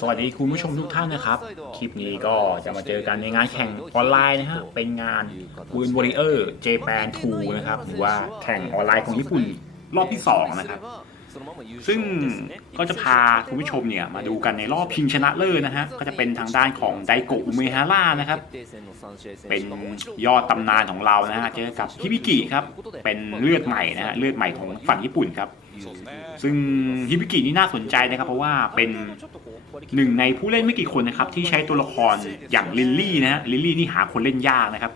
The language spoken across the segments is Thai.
สวัสดีคุณผู้ชมทุกท่านนะครับ คลิปนี้ก็จะมาเจอกันในงานแข่งออนไลน์นะฮะ เป็นงานวูนวอริเออร์เจแปนทูนะครับ หรือว่าแข่งออนไลน์ของญี่ปุ่นรอบที่ 2 นะครับ ซึ่งก็จะพาคุณผู้ชมเนี่ยมาดูกันในรอบชิงชนะเลิศนะฮะ ก็จะเป็นทางด้านของไดโกะอุเมฮาร่านะครับ เป็นยอดตำนานของเรานะฮะ เจอกับฮิบิกิครับ เป็นเลือดใหม่นะฮะ เลือดใหม่ของฝั่งญี่ปุ่นครับ ซึ่งฮิบิกินี่น่าสนใจนะครับ เพราะว่าเป็นหนึ่งในผู้เล่นไม่กี่คนนะครับ ที่ใช้ตัวละครอย่างลิลลี่นะฮะลิลลี่นี่หาคนเล่นยากนะครับ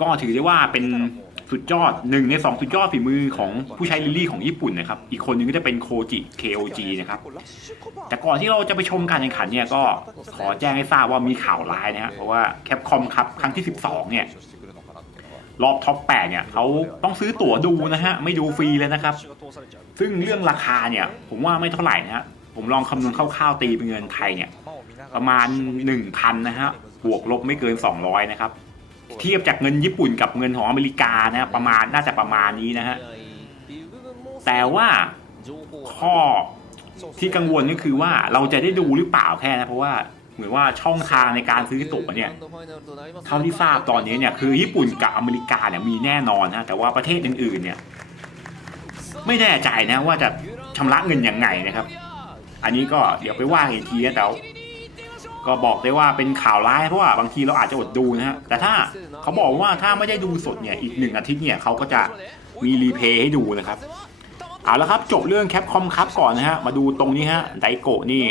ก็ถือได้ว่าเป็นสุดยอดหนึ่งในสองสุดยอดฝีมือของผู้ใช้ลิลลี่ของญี่ปุ่นนะครับ อีกคนนึงก็จะเป็นโคจิ KOG นะครับ แต่ก่อนที่เราจะไปชมการแข่งขันเนี่ยก็ขอแจ้งให้ทราบว่ามีข่าวร้ายนะฮะเพราะว่าแคปคอมครับครั้งที่ 12 เนี่ย รอบท็อป8เนี่ยเขาต้องซื้อตั๋วดูนะฮะ ไม่ดูฟรีเลยนะครับ ซึ่งเรื่องราคาเนี่ย ผมว่าไม่เท่าไหร่นะฮะ ผมลองคำนวณคร่าวๆตีเป็นเงินไทยเนี่ย ประมาณ 1,000 นะฮะ บวกลบไม่เกิน 200 นะครับ เทียบจากเงินญี่ปุ่นกับเงินของอเมริกานะฮะประมาณน่าจะประมาณนี้นะฮะ แต่ว่าข้อที่กังวลก็คือว่าเราจะได้ดูหรือเปล่าแค่นะเพราะว่า เหมือนว่าช่องทางในการซื้อตั๋วเนี่ยเท่าที่ทราบตอนนี้เนี่ยคือญี่ปุ่นกับอเมริกาเนี่ยมีแน่นอนนะแต่ว่าประเทศอื่นๆเนี่ยไม่แน่ใจนะว่าจะชำระเงินยังไงนะครับ อันนี้ก็เดี๋ยวไปว่าอีกทีนะแต่ก็บอกได้ว่าเป็นข่าวร้ายเพราะว่าบางทีเราอาจจะอดดูนะฮะแต่ถ้าเขาบอกว่าถ้าไม่ได้ดูสดเนี่ยอีกหนึ่งอาทิตย์เนี่ยเขาก็จะมีรีเพย์ให้ดูนะครับเอาละครับจบเรื่องแคปคอมครับก่อนนะฮะมาดูตรงนี้ฮะไดโกะนี่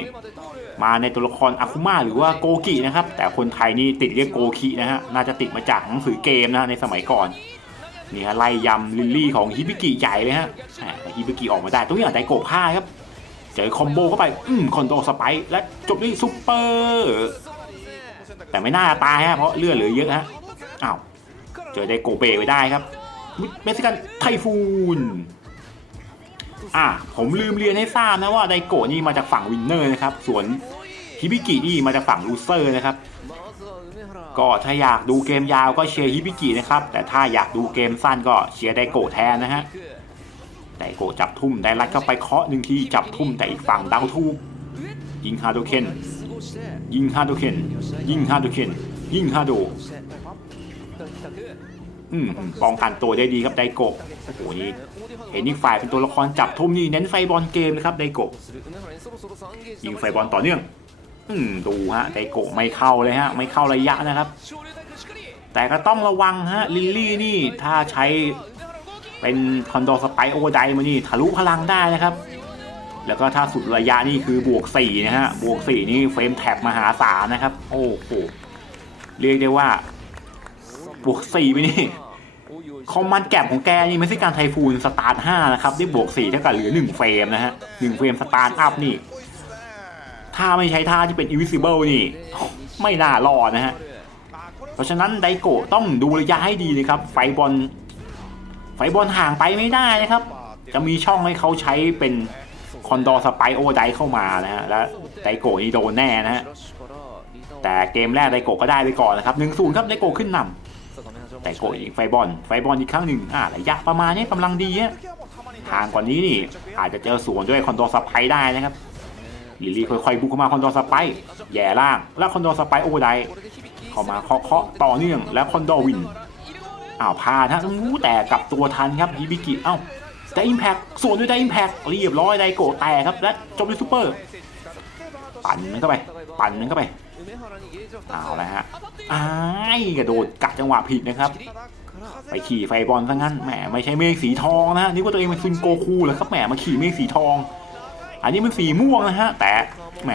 มาในตัวละครอาคุมาหรือว่าโกกินะครับ แต่คนไทยนี่ติดเรียกโกคินะฮะน่าจะติดมาจากหนังสือเกมนะในสมัยก่อนนี่ฮะไล่ยำลิลลี่ของฮิบิกิใหญ่เลยฮะฮิบิกิออกมาได้ตรงนี้อะไดโกะพลาครับเจอคอมโบเข้าไปอืมคอนโดสไปร์และจบด้วยซุปเปอร์แต่ไม่น่าตายฮะเพราะเลือดเหลือเยอะฮะอ้าวเจอไดโกเบไปได้ครับเม็กซิกันไทฟูน อะผมลืมเรียนให้ทราบนะว่าไดโกะนี่มาจากฝั่งวินเนอร์นะครับ ส่วนฮิบิกินี่มาจากฝั่งลูเซอร์นะครับ ก็ถ้าอยากดูเกมยาวก็เชียร์ฮิบิกินะครับ แต่ถ้าอยากดูเกมสั้นก็เชียร์ไดโกะแทนนะฮะ ไดโกะจับทุ่มไดรัดเข้าไปเคาะหนึ่งทีจับทุ่มแต่อีกฝั่งดาวทูกยิงฮาโดเคนยิงฮาโดเคนยิงฮาโดเคนยิงฮาโด อืมป้องกันตัวได้ดีครับไดโกะโอ้โหนี่เห็นอีกฝ่ายเป็นตัวละครจับทุ่มนี่เน้นไฟบอลเกมนะครับไดโกะยิงไฟบอลต่อเนื่อง อืมดูฮะไดโกะไม่เข้าเลยฮะ ไม่เข้าระยะนะครับ แต่ก็ต้องระวังฮะลิลลี่นี่ถ้าใช้เป็นคอนโดสไปโอไดมานี่ทะลุพลังได้นะครับ แล้วก็ถ้าสุดระยะนี่คือบวก4นะฮะบวก4นี่เฟรมแท็บมหาศาลนะครับ โอ้โหเรียกได้ว่าบวก4ไปนี่ คอมมานด์แก็บของแกนี่ไม่ใช่การไทฟูนสตาร์ท5นะครับได้บวก4เท่ากับเหลือ 1 เฟรมนะฮะ1เฟรมสตาร์ทอัพนี่ถ้าไม่ใช้ท่าที่เป็น invisible นี่ ไม่น่ารอดนะฮะ เพราะฉะนั้นไดโกะต้องดูระยะให้ดีนะครับ ไฟบอล ไฟบอลห่างไปไม่ได้นะครับ จะมีช่องให้เขาใช้เป็นคอนดอร์สไปโอไดเข้ามานะฮะ แล้วไดโกะนี่โดนแน่นะฮะ แต่เกมแรกไดโกะก็ได้ไปก่อนนะครับ1 0ครับไดโกะขึ้นนำ แต่โกยิงไฟบอลไฟบอลอีกครั้งหนึ่งอ่าระยะประมาณนี้กำลังดีฮะห่างกว่านี้นี่อาจจะเจอสวนด้วยคอนโดสไปได้นะครับลิลี่ค่อยๆบุกเข้ามาคอนโดสไปแย่ล่าง แล้วคอนโดสไปโอไดเข้ามาเคาะต่อเนื่องแล้วคอนโดวินอ้าวพาฮะอู้แต่กลับตัวทันครับฮิบิกิเอ้าได้อิมแพคสวนด้วยได้อิมแพคเรียบร้อยไดโกะแตกครับและจบด้วยซูเปอร์ ปั่นมันเข้าไป ปั่นมันเข้าไป เอาละฮะอ้ายกระโดดกัดจังหวะผิดนะครับ ไปขี่ไฟบอลซะงั้น แหมไม่ใช่เมฆสีทองนะฮะนึกว่าตัวเองเป็นซุนโกคูเหรอครับ แหมมาขี่เมฆสีทอง อันนี้มันสีม่วงนะฮะ แต่แหม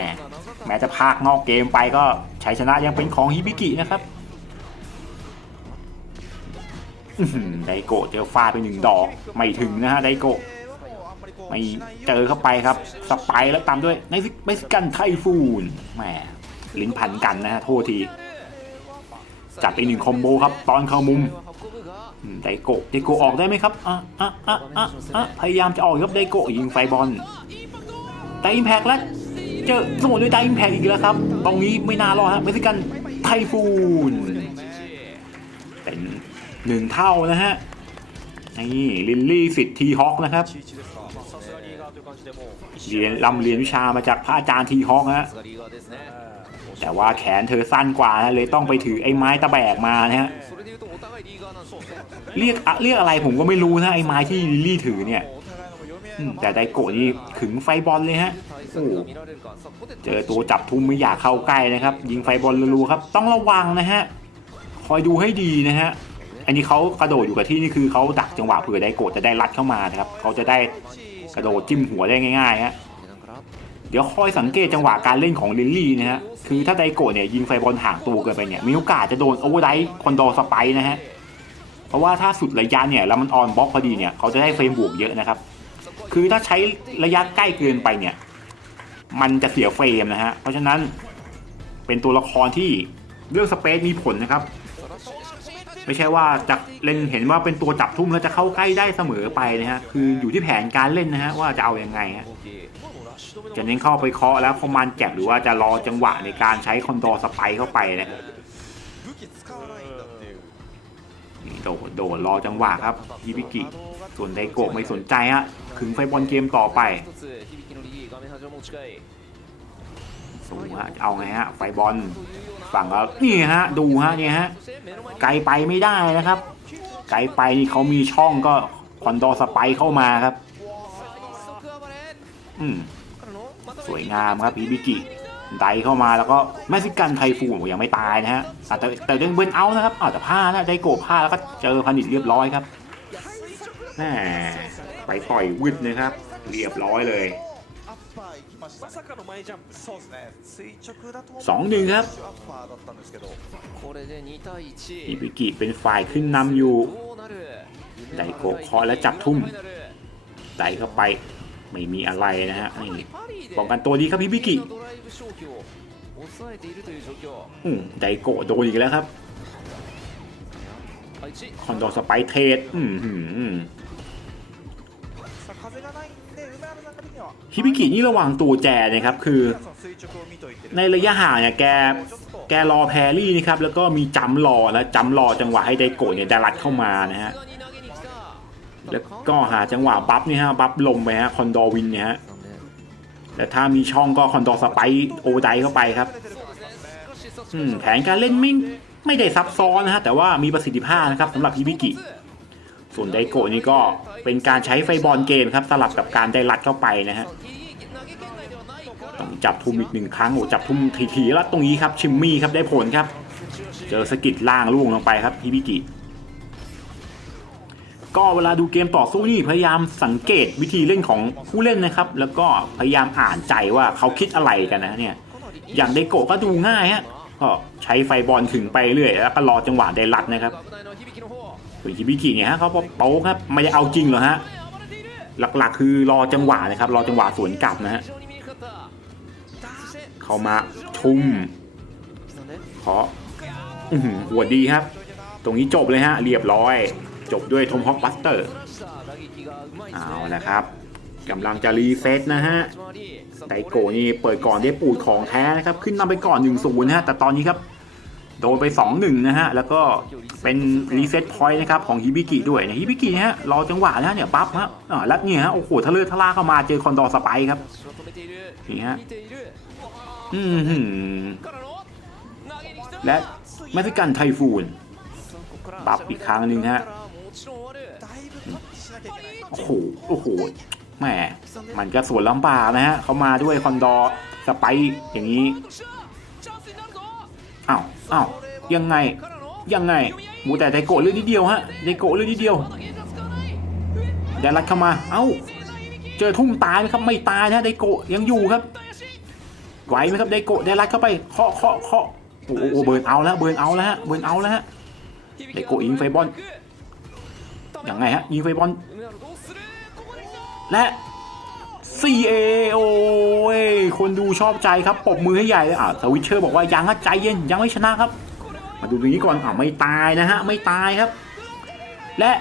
แม้จะพากนอกเกมไปก็ชัยชนะยังเป็นของฮิบิกินะครับไดโกเจอฟาดไปหนึ่งดอก ไม่ถึงนะฮะไดโกไม่เจอเข้าไปครับ สไปร์แล้วตามด้วยในเมกซิกันไทฟูนแหม ลิ้นพันกันนะฮะโทษที จัดไปหนึ่งคอมโบครับ ตอนเข้ามุมไดโกไดโกออกได้ไหมครับอะอะอะอะอะพยายามจะออกครับไดโกยิงไฟบอลไดอิมแพกแล้วเจอสมุนด้วยไดอิมแพกอีกแล้วครับ ตรงนี้ไม่น่ารอดฮะเม็กซิกันไทฟูนเป็นหนึ่งเท่านะฮะนี่ลิลลี่สิทธิ์ทีฮอคนะครับเรียนรำเรียนวิชามาจากพระอาจารย์ทีฮอกฮะ แต่ว่าแขนเธอสั้นกว่านะเลยต้องไปถือไอ้ไม้ตะแบกมานะฮะเรียกเรียกอะไรผมก็ไม่รู้นะไอ้ไม้ที่ลิลี่ถือเนี่ยแต่ไดโกะนี่ขึงไฟบอลเลยฮะเจอตัวจับทุ่มไม่อยากเข้าใกล้นะครับ ยิงไฟบอลรัวๆครับ ต้องระวังนะฮะคอยดูให้ดีนะฮะอันนี้เขากระโดดอยู่กับที่นี่คือเขาดักจังหวะเผื่อไดโกะจะได้รัดเข้ามานะครับเขาจะได้กระโดดจิ้มหัวได้ง่ายๆฮะ เดี๋ยวคอยสังเกตจังหวะการเล่นของลิลลี่นะฮะ คือถ้าไดโกะเนี่ยยิงไฟบอลห่างตัวเกินไปเนี่ย มีโอกาสจะโดนโอเวอร์ไดคอนโดสไปนะฮะ เพราะว่าถ้าสุดระยะเนี่ยแล้วมันออนบล็อกพอดีเนี่ยเขาจะได้เฟรมบวกเยอะนะครับ คือถ้าใช้ระยะใกล้เกินไปเนี่ย มันจะเสียเฟรมนะฮะ เพราะฉะนั้นเป็นตัวละครที่เรื่องสเปซมีผลนะครับ ไม่ใช่ว่าจะเล่นเห็นว่าเป็นตัวจับทุ่มแล้วจะเข้าใกล้ได้เสมอไปนะฮะคืออยู่ที่แผนการเล่นนะฮะว่าจะเอาอยัางไงฮะจะเน้นเข้าไปเคาะแล้วคอมมานแก็บหรือว่าจะรอจังหวะในการใช้คอนโดสไปเข้าไปนะโดโดดรอจังหวะครับฮิบิกิส่วนไดโกะไม่สนใจฮะขึงไฟบอลเกมต่อไป ดูฮะเอาไงฮะไฟบอลฝั่งเรนี่ฮะดูฮะนี่ฮะไกลไปไม่ได้นะครับ ไกลไปนี่เขามีช่องก็คอนโดสไปเข้ามาครับ อืมสวยงามครับพีบิกิไดเข้ามาแล้วก็แมซิกันไทฟูยังไม่ตายนะฮะแต่แต่เรื่องเบิร์นเอานะครับอ้าวแต่ผ้านะไดโกผ้าแล้วก็เจอพันิตเรียบร้อยครับแหมไปปล่อยวืดนะครับ เรียบร้อยเลย ましたまさかの前ジャンプそうですね垂直だと思สองหนึ่งครับ アッパーだったんですけどこれで2対 ฮิ 1 บิกิเป็นฝ่ายขึ้นนำอยู่ どうなる ไดโกะเคาะและจับทุ่ม ไดเข้าไปไม่มีอะไรนะฮะนี่ป้องกันตัวดีครับฮิบิกิ ドライブ消費を抑えているという状況อืมไดโกะโดนอีกแล้วครับ あ1 คอนโดสไปร์เทสอืม ฮิบิกินี่ระหว่างตัวแจนะครับคือ ในระยะห่างเนี่ยแกแกรอแพรรี่นะครับแล้วก็มีจำรอแล้วจำรอจังหวะให้ไดโกะเนี่ยดารัดเข้ามานะฮะแล้วก็หาจังหวะบัฟนี่ฮะบัฟลงไปฮะคอนดอวินเนี่ยฮะแต่ถ้ามีช่องก็คอนดอสไปโอไดเข้าไปครับแผนการเล่นไม่ไม่ได้ซับซ้อนนะฮะแต่ว่ามีประสิทธิภาพนะครับสำหรับฮิบิกิ ส่วนไดโกะนี่ก็เป็นการใช้ไฟบอลเกมครับสลับกับการได้รัดเข้าไปนะฮะต้องจับทุ่มอีกหนึ่งครั้งโอ้จับทุ่มทีๆแล้วตรงนี้ครับชิมมี่ครับได้ผลครับ เจอสกิดล่างล่วงลงไปครับฮิบิกิก็เวลาดูเกมต่อสู้นี่พยายามสังเกตวิธีเล่นของผู้เล่นนะครับ แล้วก็พยายามอ่านใจว่าเขาคิดอะไรกันนะเนี่ยอย่างไดโกะก็ดูง่ายฮะก็ใช้ไฟบอลขึงไปเรื่อยแล้วก็รอจังหวะได้รัดนะครับ ส่วนฮิบิกิเนี่ยฮะเขาโป๊ครับไม่ได้เอาจริงเหรอฮะหลักๆ คือรอจังหวะนะครับรอจังหวะสวนกลับนะฮะเขามาทุ่มขออื้อหือหัวดีครับ ตรงนี้จบเลยฮะเรียบร้อย จบด้วยทอมฮอกบัสเตอร์เอาละครับกำลังจะรีเซ็ตนะฮะไดโกะนี่เปิดก่อนได้ปูดของแท้นะครับ ขึ้นนำไปก่อน1-0นะฮะแต่ตอนนี้ครับ โดนไป 2-1 นะฮะ แล้วก็เป็นรีเซ็ตพอยต์นะครับของฮิบิกิด้วยเนฮิบิกินะฮะรอจังหวะนะเนี่ยปั๊บฮะอ่าแล้วเนี่ยฮะโอ้โหทะเลทะลาเข้ามาเจอคอนดอร์สไปครับนี่ฮะอืมและเม็กซิกันไทฟูนปั๊บอีกครั้งหนึ่งฮะโอ้โหโอ้โหแหมมันก็สวนลำบากนะฮะเขามาด้วยคอนดอร์สไปอย่างนี้ อ้าวอ้าวยังไง ยังไงหมูแต่ไดโกะเลือดนิดเดียวฮะไดโกะเลือดนิดเดียวแดนรัดเข้ามา เอ้า เจอทุ่มตายไหมครับ ไม่ตายนะไดโกะยังอยู่ครับ ไหวไหมครับไดโกะแดนรัดเข้าไป เคาะเคาะเคาะโอ้โหเบิร์นเอาแล้ว เบิร์นเอาแล้วฮะ เบิร์นเอาแล้วฮะไดโกะยิงไฟบอลยังไงฮะ ยิงไฟบอลและ C A O คนดูชอบใจครับปบมือให้ใหญ่เลยอ่าสวิตเชอร์บอกว่ายังใจเย็นยังไม่ชนะครับ มาดูตรงนี้ก่อนอ่าไม่ตายนะฮะ ไม่ตายครับ และ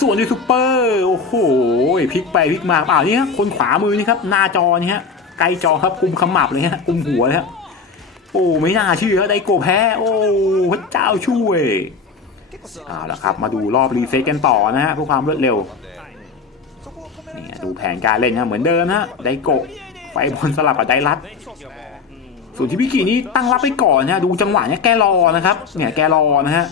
ส่วนในซูเปอร์โอ้โหพลิกไปพลิกมาเปล่านี่ฮะคนขวามือนี่ครับ หน้าจอนี่ฮะไกลจอครับกุมขมับเลยฮะกุมหัวเลยฮะโอ้ไม่น่าเชื่อได้โกแพ้ โอ้พระเจ้าช่วยเอาล้วครับ มาดูรอบรีเซ็ตกันต่อนะฮะเพื่อความรวดเร็ว ดูแผนการเล่นนะเหมือนเดิมฮะไดโกะไปบนสลับกับไดรัตส่วนที่พิกินี้ตั้งรับไปก่อนนะดูจังหวะเนี้ยแกรอนะครับเนี่ยแกรอนะฮะ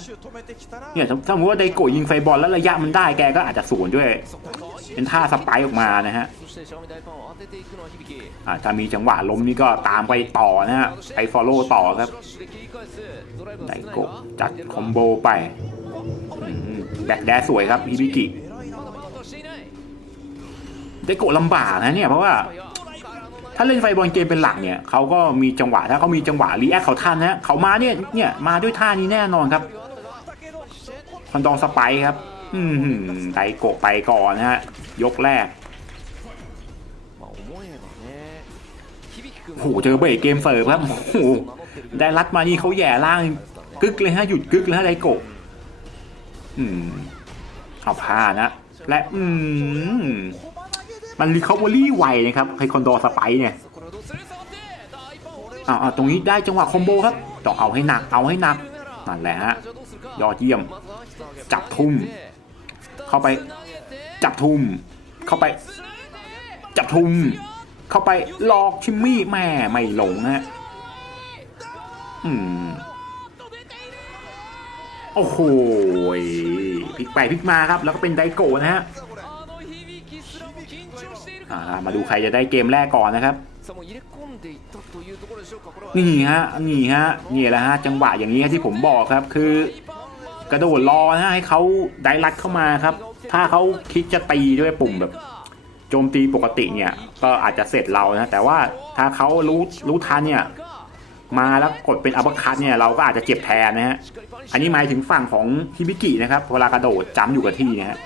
เนี่ยสมมติว่าไดโกะยิงไฟบอลแล้วระยะมันได้แกก็อาจจะสวนด้วย เป็นท่าสไปออกมานะฮะถ้ามีจังหวะล้มนี่ก็ตามไปต่อนะฮะไปฟอลโล่ต่อครับไดโกะจัดคอมโบไปแบกแดสวยครับอิบิกิ เดโกะลำบากนะเนี่ยเพราะว่าถ้าเล่นไฟบอลเกมเป็นหลักเนี่ยเขาก็มีจังหวะถ้าเขามีจังหวะรีแอคเขาท่านนะเขามาเนี่ยเนี่ยมาด้วยท่านี้แน่นอนครับคอนดองสไปครับ อืมไดโกไปก่อนนะฮะยกแรกโอ้โหเจอเบรกเกมเฟิร์ฟครับโอ้โหได้รัดมานี่เขาแย่ล่างกึกเลยฮะหยุดกึกแล้วไดโกอืมเอาผ้านะและอืม มันรีคอเวอรี่ไวนะครับไฮคอนดอสไปเนี่ยอ้าตรงนี้ได้จังหวะคอมโบครับต้องเอาให้หนักเอาให้หนักนั่นแหละฮะยอดเยี่ยม จับทุ่ม เข้าไปจับทุ่ม เข้าไป จับทุ่ม เข้าไปหลอกชิมมี่แม่ไม่หลงฮะอืมโอ้โหพลิกไปพลิกมาครับ แล้วก็เป็นไดโกะนะฮะ มาดูใครจะได้เกมแรกก่อนนะครับนี่ฮะนี่ฮะนี่แหละฮะจังหวะอย่างนี้ที่ผมบอกครับ คือกระโดดรอนะให้เขาได้รัดเข้ามาครับ ถ้าเขาคิดจะตีด้วยปุ่มแบบโจมตีปกติเนี่ย ก็อาจจะเสร็จเรานะ แต่ว่าถ้าเขารู้รู้ทันเนี่ยมาแล้วกดเป็นอัปคัตเนี่ยเราก็อาจจะเจ็บแทนนะฮะ อันนี้หมายถึงฝั่งของฮิบิกินะครับเวลากระโดดจ้ำอยู่กับที่นะฮะ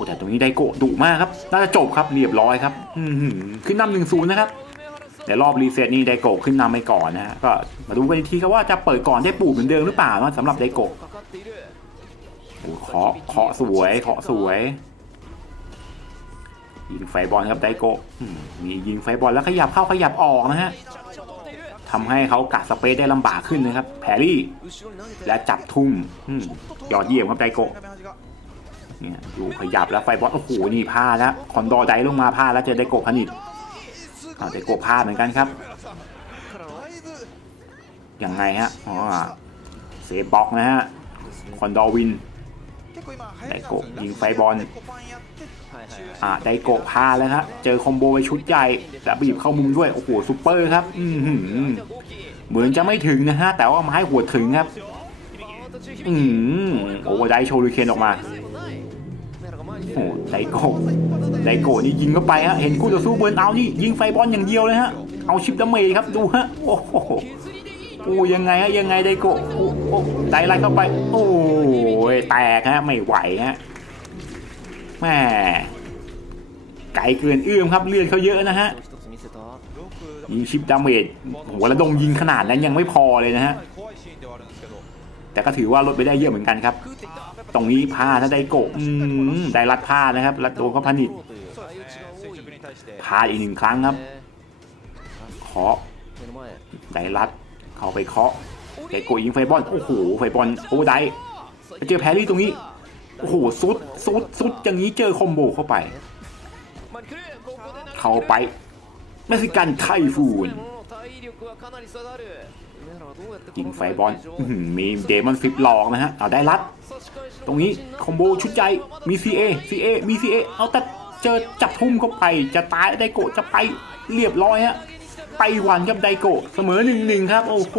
อ้แต่ตรงนี้ไดโกดุมากครับน่าจะจบครับเรียบร้อยครับขึ้นนำหนึ่งศูนย์นะครับแต่รอบรีเซ็ตนี่ไดโกขึ้นนำไปก่อนนะฮะก็มาดูกันทีครับว่าจะเปิดก่อนได้ปู่เหมือนเดิมหรือเปล่านะสำหรับไดโกเคาะเคาะสวยเคาะสวย ยิงไฟบอลครับไดโกมียิงไฟบอลแล้วขยับเข้าขยับออกนะฮะทำให้เขากัดสเปซได้ลำบากขึ้นนะครับ แพรี่ และจับทุ่มยอดเยี่ยมครับไดโก เนี่ยดูขยับแล้วไฟบอสโอ้โหนี่พลาดแล้วคอนดอร์ไดลงมาพลาดแล้วเจอไดโกะพนิดอ่ไดโกะพลาดเหมือนกันครับยังไงฮะอ๋อเซฟบ็อกนะฮะคอนดอวินไดโกยิงไฟบอลอ่าไดโกะพลาดแล้วฮะเจอคอมโบไปชุดใหญ่แต่บีบเข้ามุมด้วยโอ้โหซูเปอร์ครับอืมเหมือนจะไม่ถึงนะฮะแต่ว่าไม้หัวถึงครับอืมโอ้ได้โชว์ลูเคนออกมา โอ้ไดโกไดโกนี่ยิงเข้าไปฮะเห็นคู่ต่อสู้เบิร์นเอานี่ยิงไฟบอลอย่างเดียวเลยฮะเอาชิปดาเมจครับดูฮะโอ้โหโอ้ยังไงฮะยังไงไดโกโอ้โอ้ไดไล่เข้าไป โอ้ยแตกฮะไม่ไหวฮะแม่ไกลเกินเอื้อมครับเลือดเขาเยอะนะฮะยิงชิปดาเมจหัวระดมยิงขนาดนั้นยังไม่พอเลยนะฮะแต่ก็ถือว่าลดไปได้เยอะเหมือนกันครับ ตรงนี้ผ้าถ้าได้โกะได้รัดผ้านะครับรัดตัวเขาพันิดกพาอีกหนึ่งครั้งครับเคาะได้รัดเข้าไปเคาะได้โกยิงไฟบอลโอ้โหไฟบอลโอ้ได้เจอแพรรี่ตรงนี้โอ้โหซุดซุดซุดอย่างนี้เจอคอมโบเข้าไป เข้าไปเม็กซิกันไทฟูนยิงไฟบอลมีเดมอนฟิปหลอกนะฮะเอาได้รัด ตรงนี้คอมโบชุดใจมี CA CA มี CA เอาแต่เจอจับทุ่มเข้าไปจะตายไดโกจะไปเรียบร้อยฮะไปหวันกับไดโกเสมอหนึ่งหนึ่งครับ โอ้โห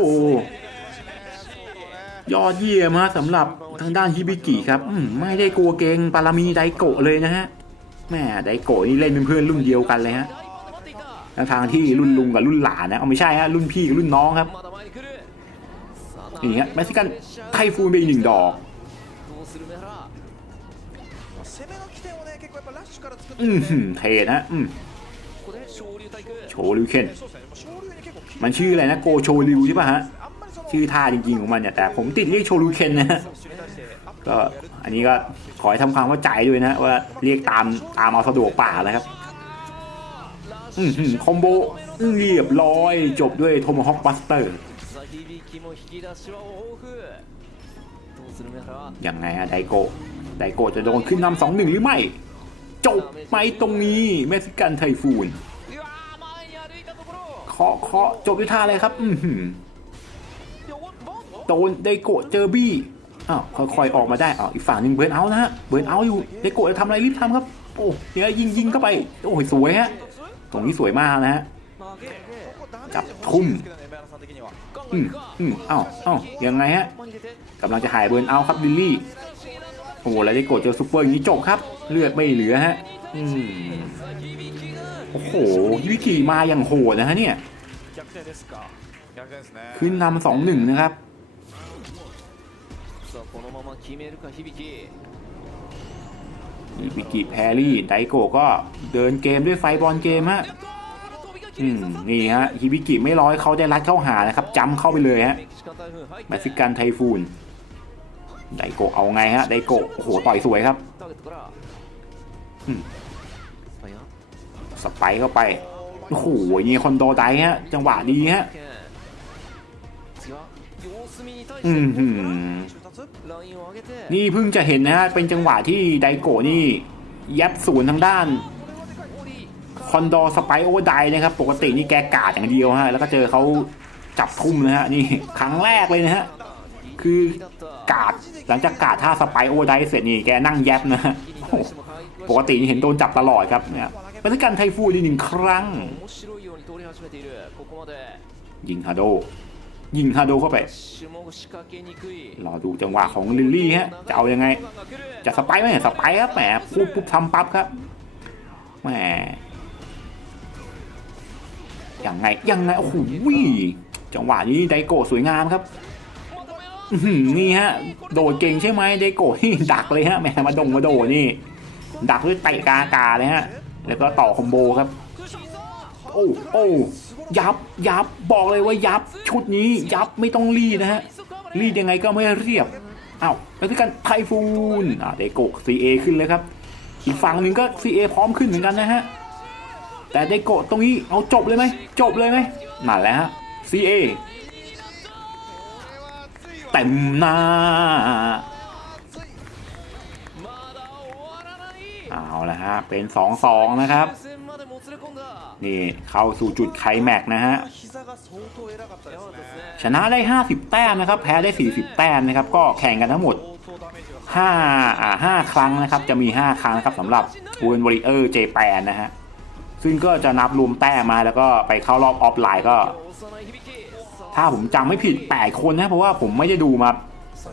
ยอดเยี่ยมฮะสำหรับทางด้านฮิบิกิครับไม่ได้กลัวเกงปารามีไดโกเลยนะฮะแม่ไดโกนี่เล่นเป็นเพื่อนรุ่นเดียวกันเลยฮะทางที่รุ่นลุงกับรุ่นหลานนะเอาไม่ใช่ฮะรุ่นพี่กับรุ่นน้องครับอย่างเงี้ยเม็กซิกันไทฟูนไปอีหนึ่งดอก อืมเทนะโชริวเคนมันชื่ออะไรนะโกโชริวใช่ป่ะฮะชื่อท่าจริงๆของมันเนี่ยแต่ผมติดเรียกโชริวเคนนะก็อันนี้ก็ขอให้ทำความเข้าใจด้วยนะว่าเรียกตามตามเอาสะดวกป่านะครับอืมคอมโบเรียบร้อยจบด้วยโทมฮอคบัสเตอร์ยังไงอะไดโกไดโกจะโดนขึ้นนำสองหนึ่งหรือไม่ จบไปตรงนี้เม็กซิกันไทฟูนเคาะเคาะจบด้วยท่าอะไรครับ อืโดนไดโกเจอบี้อ้าวค่อยๆออกมาได้อ้าวอีกฝั่งหนึ่งเบิร์นเอานะฮะเบิร์นเอาอยู่ไดโกจะทำอะไรรีบทำครับ โอ้เนี่ยยิงยิงเข้าไป โอ้ยสวยฮะตรงนี้สวยมากนะฮะจับทุ่มอืมอืมอ้าวอ้าวยังไงฮะกำลังจะหายเบิร์นเอาครับลิลลี่ โอ้โหแล้วได้กดเจอซูเปอร์อย่างนี้จบครับ เลือดไม่เหลือฮะอืมโอ้โหวิกิมาอย่างโหดนะฮะเนี่ยขึ้นนำสองหนึ่งนะครับวิกิแพรี่ไดโกก็เดินเกมด้วยไฟบอลเกมฮะอืมนี่ฮะฮิบิกิไม่ร้อยเขาได้รัดเข้าหานะครับจ้ำเข้าไปเลยฮะมาซิกันไทฟูน ไดโกเอาไงฮะไดโกโอ้โหต่อยสวยครับสไปเข้าไปโอ้โหนี่คอนโดไดฮะ จังหวะดีฮะนี่เพิ่งจะเห็นนะฮะ เป็นจังหวะที่ไดโกนี่ยับศูนย์ทางด้าน คอนโดสไปโอไดนะครับ ปกตินี่แกกาดอย่างเดียวฮะ แล้วก็เจอเขาจับทุ่มนะฮะ นี่ครั้งแรกเลยนะฮะ คือกาด หลังจากกาดท่าสไปโอไดเสร็จนี่แกนั่งแยบนะปกติเห็นโดนจับตลอดครับเนี่ยเป็นการไทฟูอีกหนึ่งครั้ง ยิงฮาโด ยิงฮาโดเข้าไป รอดูจังหวะของลิลลี่ฮะ จะเอายังไง จะสไปไหมสไปครับแหมปุ๊บปุ๊บทำปั๊บครับแหมยังไงยังไงโอ้โหจังหวะนี้ไดโกสวยงามครับ นี่ฮะ โดดเก่งใช่ไหมไดโกะนี่ดักเลยฮะแหมมาดงมาโดดนี่ ดักด้วยเตะกากาเลยฮะ แล้วก็ต่อคอมโบครับ โอ้โอ้ยับยับบอกเลยว่ายับชุดนี้ยับไม่ต้องรีดนะฮะรีดยังไงก็ไม่เรียบอ้าวแล้วคือกันไทฟูนอ่าเดโกะ CA ขึ้นเลยครับ อีกฝั่งหนึ่งก็ CA พร้อมขึ้นเหมือนกันนะฮะแต่เดโกะตรงนี้เอาจบเลยไหมจบเลยไหมนั่นแหละฮะ CA เต็มหน้า เอาละฮะ เป็นสองสองนะครับ นี่เข้าสู่จุดไขแม็กนะฮะ ชนะได้ 50 แต้มนะครับ แพ้ได้ 40 แต้มนะครับ ก็แข่งกันทั้งหมด5อ่า5ครั้งนะครับ จะมี 5 ครั้งครับสำหรับเวินบริเออร์เจแปนนะฮะ ซึ่งก็จะนับรวมแต้มมาแล้วก็ไปเข้ารอบออฟไลน์ก็ ถ้าผมจำไม่ผิด 8 คนนะ เพราะว่าผมไม่ได้ดูมา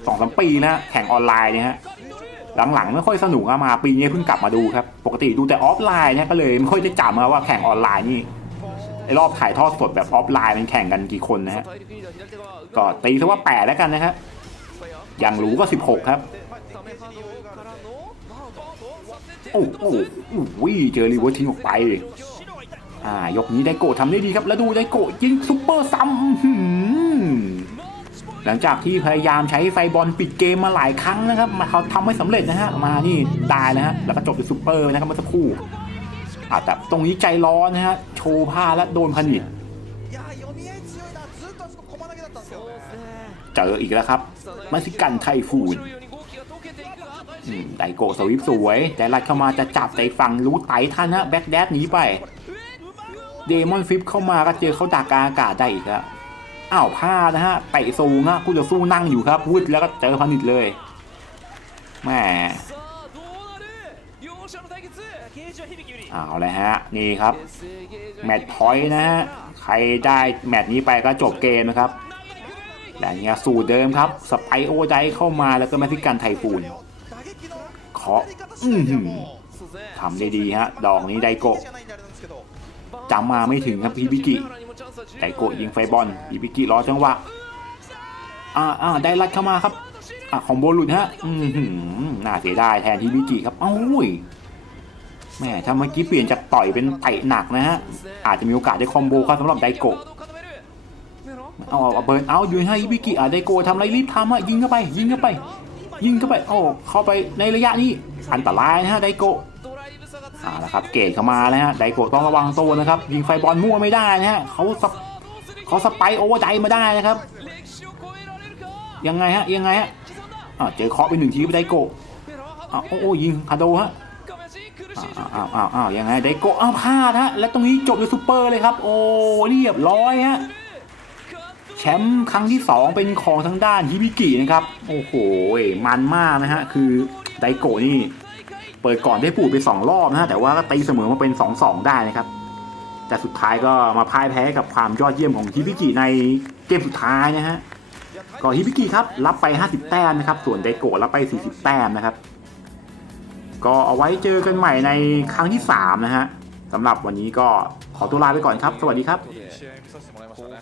สองสามปีนะ แข่งออนไลน์เนี่ยฮะ หลังๆไม่ค่อยสนุกอะมาปีนี้เพิ่งกลับมาดูครับ ปกติดูแต่ออฟไลน์นะก็เลยไม่ค่อยได้จำว่าแข่งออนไลน์นี่ไอรอบถ่ายทอดสดแบบออฟไลน์มันแข่งกันกี่คนนะฮะ ก็ตีซะว่าแปดแล้วกันนะครับยัางรู้ก็ 16 ครับ โอ้โหวิ่งเจอรีเวิร์ทิ้งออกไป อ่ายกนี้ไดโกะทำได้ดีครับ แล้วดูไดโกะยิงซุปเปอร์ซัมหลังจากที่พยายามใช้ไฟบอลปิดเกมมาหลายครั้งนะครับมาเขาทำไม่สำเร็จนะฮะมานี่ตายนะฮะแล้วก็จบด้วยซุปเปอร์นะครับเมื่อสักครู่อาแต่ตรงนี้ใจร้อนนะฮะโชว์ผ้าและโดนพนิดเจออีกแล้วครับมาซิกันไทฟูนไดโกสวิปสวย แต่ลัดเข้ามาจะจับแต่ฝั่งรู้ไตท่านฮะแบ็กแดดหนีไป เดมอนฟิปเข้ามาก็เจอเขาดักกางอากาศได้อีกแล้วอ้าวพลานะฮะเตะสูงฮะคู่ต่สู้นั่งอยู่ครับวุดแล้วก็เจอพันธิดเลยแม่เอาเลยฮะนี่ครับแมตช์พอยต์นะฮะใครได้แมตช์นี้ไปก็จบเกมนะครับแต่เนี้ยสูตรเดิมครับสไปโอไดเข้ามาแล้วก็แมทริกันไทฟูนเคาะทำได้ดีฮะดอกนี้ไดโก จำมาไม่ถึงครับพี่บิกิไดโกะยิงไฟบอลอีบิกิรอจังหวะอ่าอ่าได้รัดเข้ามาครับอะของโบลุดฮะอืมน่าเสียดายแทนที่บิกิครับเอ้าอุ้ยแม่ถ้าเมื่อกี้เปลี่ยนจากต่อยเป็นเตะหนักนะฮะอาจจะมีโอกาสได้คอมโบครับสำหรับไดโกะเอาเอาเบิร์นเอาอยู่ให้บิกิอะไดโกะทำอะไรรีบทำฮะยิงเข้าไป ยิงเข้าไป ยิงเข้าไปโอ้เข้าไปในระยะนี้อันตรายนะฮะไดโกะ อ่าละครับเกตเข้ามาแล้วฮะไดโกะต้องระวังตัวนะครับ ยิงไฟบอลมั่วไม่ได้นะฮะเขาสเขาสไปโอเวอร์ไดมาได้นะครับ ยังไงฮะยังไงฮะอ่าเจอเคาะไปหนึ่งทีไปไดโกะอ่าโอ้โอ้ยิงฮาโดฮะอ้าวอ้าวอ้าวอ้าวยังไงไดโกะอ้าวพลาดฮะและตรงนี้จบด้วยซูเปอร์เลยครับ โอ้เรียบร้อยฮะแชมป์ครั้งที่ 2 เป็นของทางด้านฮิบิกินะครับ โอ้โห มันมากนะฮะ คือไดโกะนี่ เปิดก่อนได้ปูดไป2รอบนะฮะแต่ว่าก็ตีเสมอมาเป็น2-2ได้นะครับ แต่สุดท้ายก็มาพ่ายแพ้กับความยอดเยี่ยมของฮิบิกิในเกมสุดท้ายนะฮะก็ฮิบิกิครับรับไป 50 แต้มนะครับ ส่วนไดโกะรับไป 40 แต้มนะครับ ก็เอาไว้เจอกันใหม่ในครั้งที่ 3 นะฮะสำหรับวันนี้ก็ขอตัวลาไปก่อนครับ สวัสดีครับ